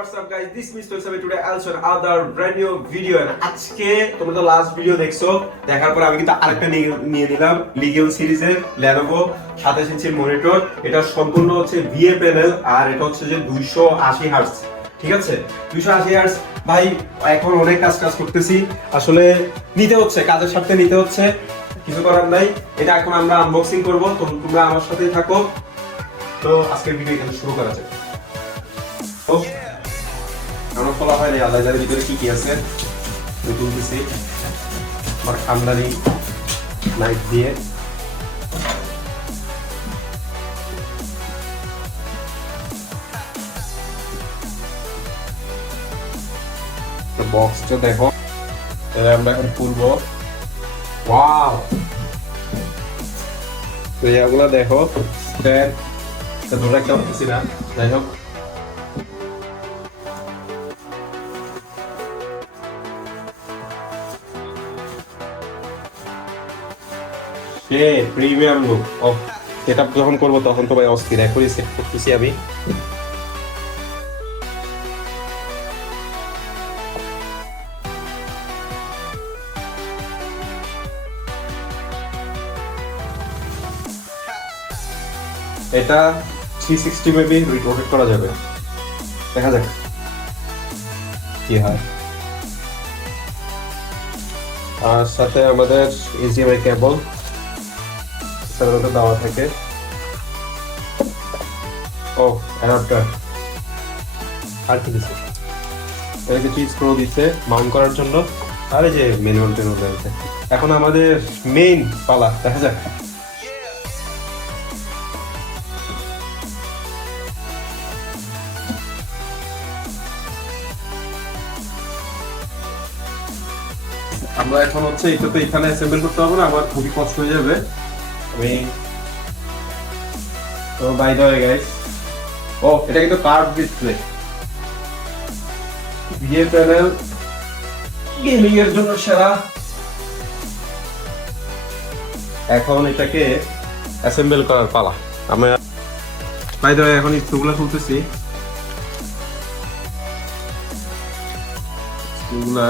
what's up guys? This is Mr. Sabi today also another brand new video. আজকে তোমরা তো last video দেখছ। দেখার পর আমি কিন্তু আরেকটা নিয়ে নিয়ে নিলাম লিগিয়ন সিরিজের Lenovo 27 ইঞ্চির মনিটর এটা সম্পূর্ণ হচ্ছে VA প্যানেল আর এটা হচ্ছে যে 280 হার্টজ ঠিক আছে? 280 হার্টজ ভাই এখন অনেক কাজ কাজ করতেছি। আসলে নিতে হচ্ছে কাজের সাথে নিতে হচ্ছে। কিছু করার নাই। এটা এখন আমরা আনবক্সিং করব। তোমরা আমার সাথেই থাকো। তো আজকের ভিডিও এখানে শুরু করা যাক। ও, আমার খোলা হয়নি আল্লাহ জানে ভিতরে কি কি আছে আমি তুলতেছি আমার খানদানি নাইফ দিয়ে বক্সটা দেখো এটা আমরা এখন খুলবো ওয়াও তো এগুলো দেখো স্ট্যান্ড ধরে রাখতে পারতেছি না যাই হোক সে প্রিমিয়াম লুক অফ সেটআপ যখন করব তখন তো ভাই অস্থির, এখনই সেট করতেছি আমি। এটা থ্রি সিক্সটি মেবি রোটেট করা যাবে। দেখা যাক কি হয়। আর সাথে আমাদের এইচডিএমআই কেবল সাধারণত দেওয়া থাকে। ও অ্যাডাপ্টার। আর কি দিছে? এটাকে চিজ প্রো দিচ্ছে মাউন্ট করার জন্য? আর এই যে ম্যানুয়াল টেনুয়াল আছে এখন আমাদের মেইন পালা দেখা যাক। আমরা এখন হচ্ছে এটা তো এখানে অ্যাসেম্বল করতে হবে না আমার খুবই কষ্ট হয়ে যাবে। আমি তো বাই দ্য গাইস ও, এটা কিন্তু curve display V A panel gaming এর জন্য সেরা। এখন এটাকে অ্যাসেম্বল করার পালা। আমি বাই দ্য এখন স্ক্রুগুলো খুলতেছি। স্ক্রুগুলা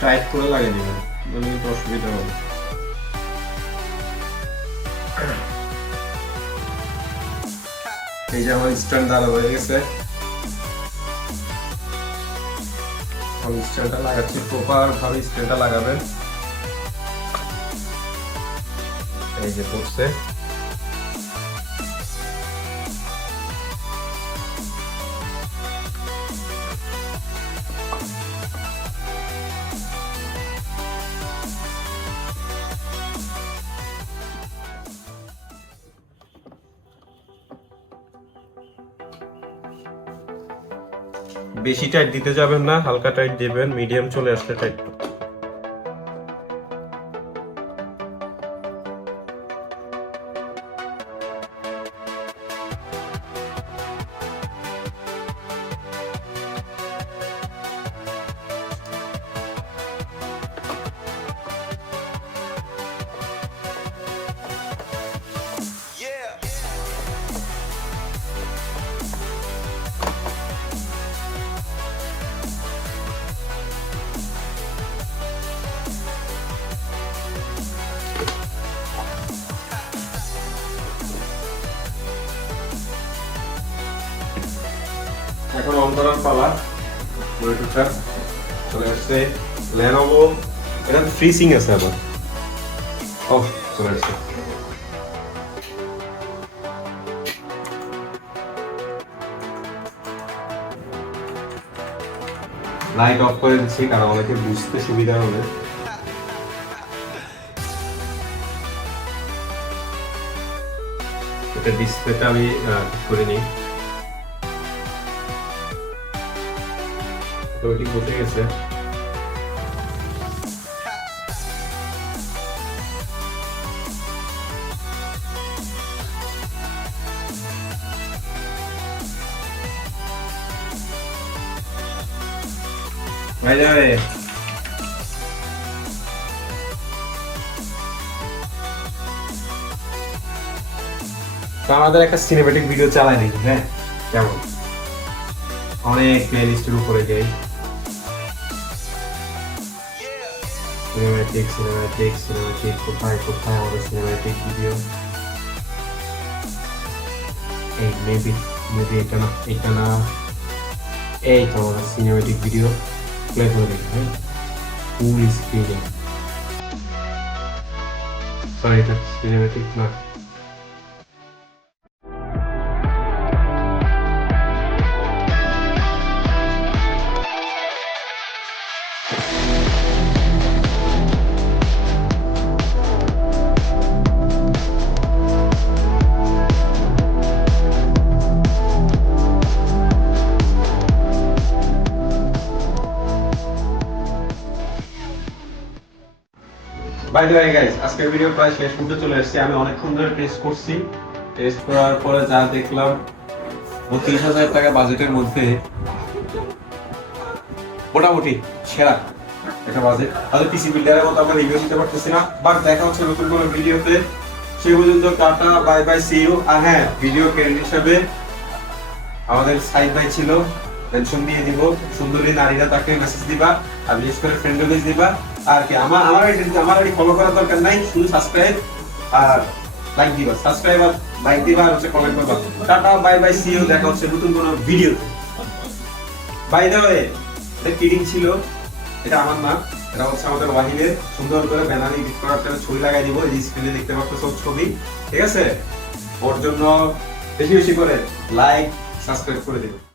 টাইট করে লাগিয়ে দিবেন। তাহলে কিন্তু অসুবিধা হবে। এই যে আমার স্ট্যান্ড দাঁড়া হয়ে গেছে। আমি স্ট্যান্ডটা লাগাচ্ছি প্রপার ভাবে স্ট্যান্ডটা লাগাবেন। এই যে পড়ছে। বেশি টাইট দিতে যাবেন না হালকা টাইট দেবেন মিডিয়াম চলে আসলে টাইট এখন অন করার পালা মনিটরটা চলে আসছে লেনোভো এটা ফ্রিসিং আছে আবার। ও চলে আসছে। লাইট অফ করে দিচ্ছি, কারণ অনেকে বুঝতে সুবিধা হবে। এটা ডিসপ্লেটা আমি করে নিই। তো ওইটি বসে গেছে। Vaya de. আমাদের একটা সিনেমেটিক ভিডিও চালাই নাকি হ্যাঁ? কেমন? অনেক প্লে লিস্টের উপরে যাই। সিনেমেটিক সিনেমেটিক সিনেমেটিক কোথায় কোথায় আমাদের সিনেমেটিক ভিডিও এই মেবি মেবি এটা না এটা না এই তো আমাদের সিনেমেটিক ভিডিও প্লে করে দিই হ্যাঁ ফুল স্ক্রিনে সরি এটা সিনেমেটিক না by the way guys video প্রায় শেষ পর্যন্ত চলে এসেছি। আমি অনেকক্ষণ ধরে টেস্ট করছি। টেস্ট করার পরে যা দেখলাম, বত্রিশ হাজার টাকা বাজেটের মধ্যে। মোটামুটি সেরা বাজেট পিসি বিল্ডারের মতো আমরা রিভিউ দিতে পারতেছি না বাট দেখা হচ্ছে নতুন কোনো ভিডিওতে সেই পর্যন্ত tata bye bye see you আর হ্যাঁ ভিডিও ক্রেডিট হিসাবে আমাদের সাইড বাই ছিল পেনশন দিয়ে দিব। সুন্দরী নারীরা তাকে মেসেজ দিবা, আর বিশেষ করে ফ্রেন্ড দিবা। আর কি, আমার আমার আমার আইডি ফলো করার দরকার নাই, শুধু সাবস্ক্রাইব আর লাইক দিবা। সাবস্ক্রাইব আর লাইক দিবা আর হচ্ছে কমেন্ট করবা। Tata bye bye see you দেখা হচ্ছে নতুন কোনো ভিডিও বাই দ্য ওয়ে এটা কিডিং ছিল, এটা আমার না, এটা হচ্ছে আমাদের ওয়াহিদের সুন্দর করে ব্যানার এডিট করার জন্য ছবি লাগাই দিব, এই স্ক্রিনে দেখতে পাচ্ছ সব ছবি, ঠিক আছে? ওর জন্য বেশি বেশি করে লাইক সাবস্ক্রাইব করে দিও।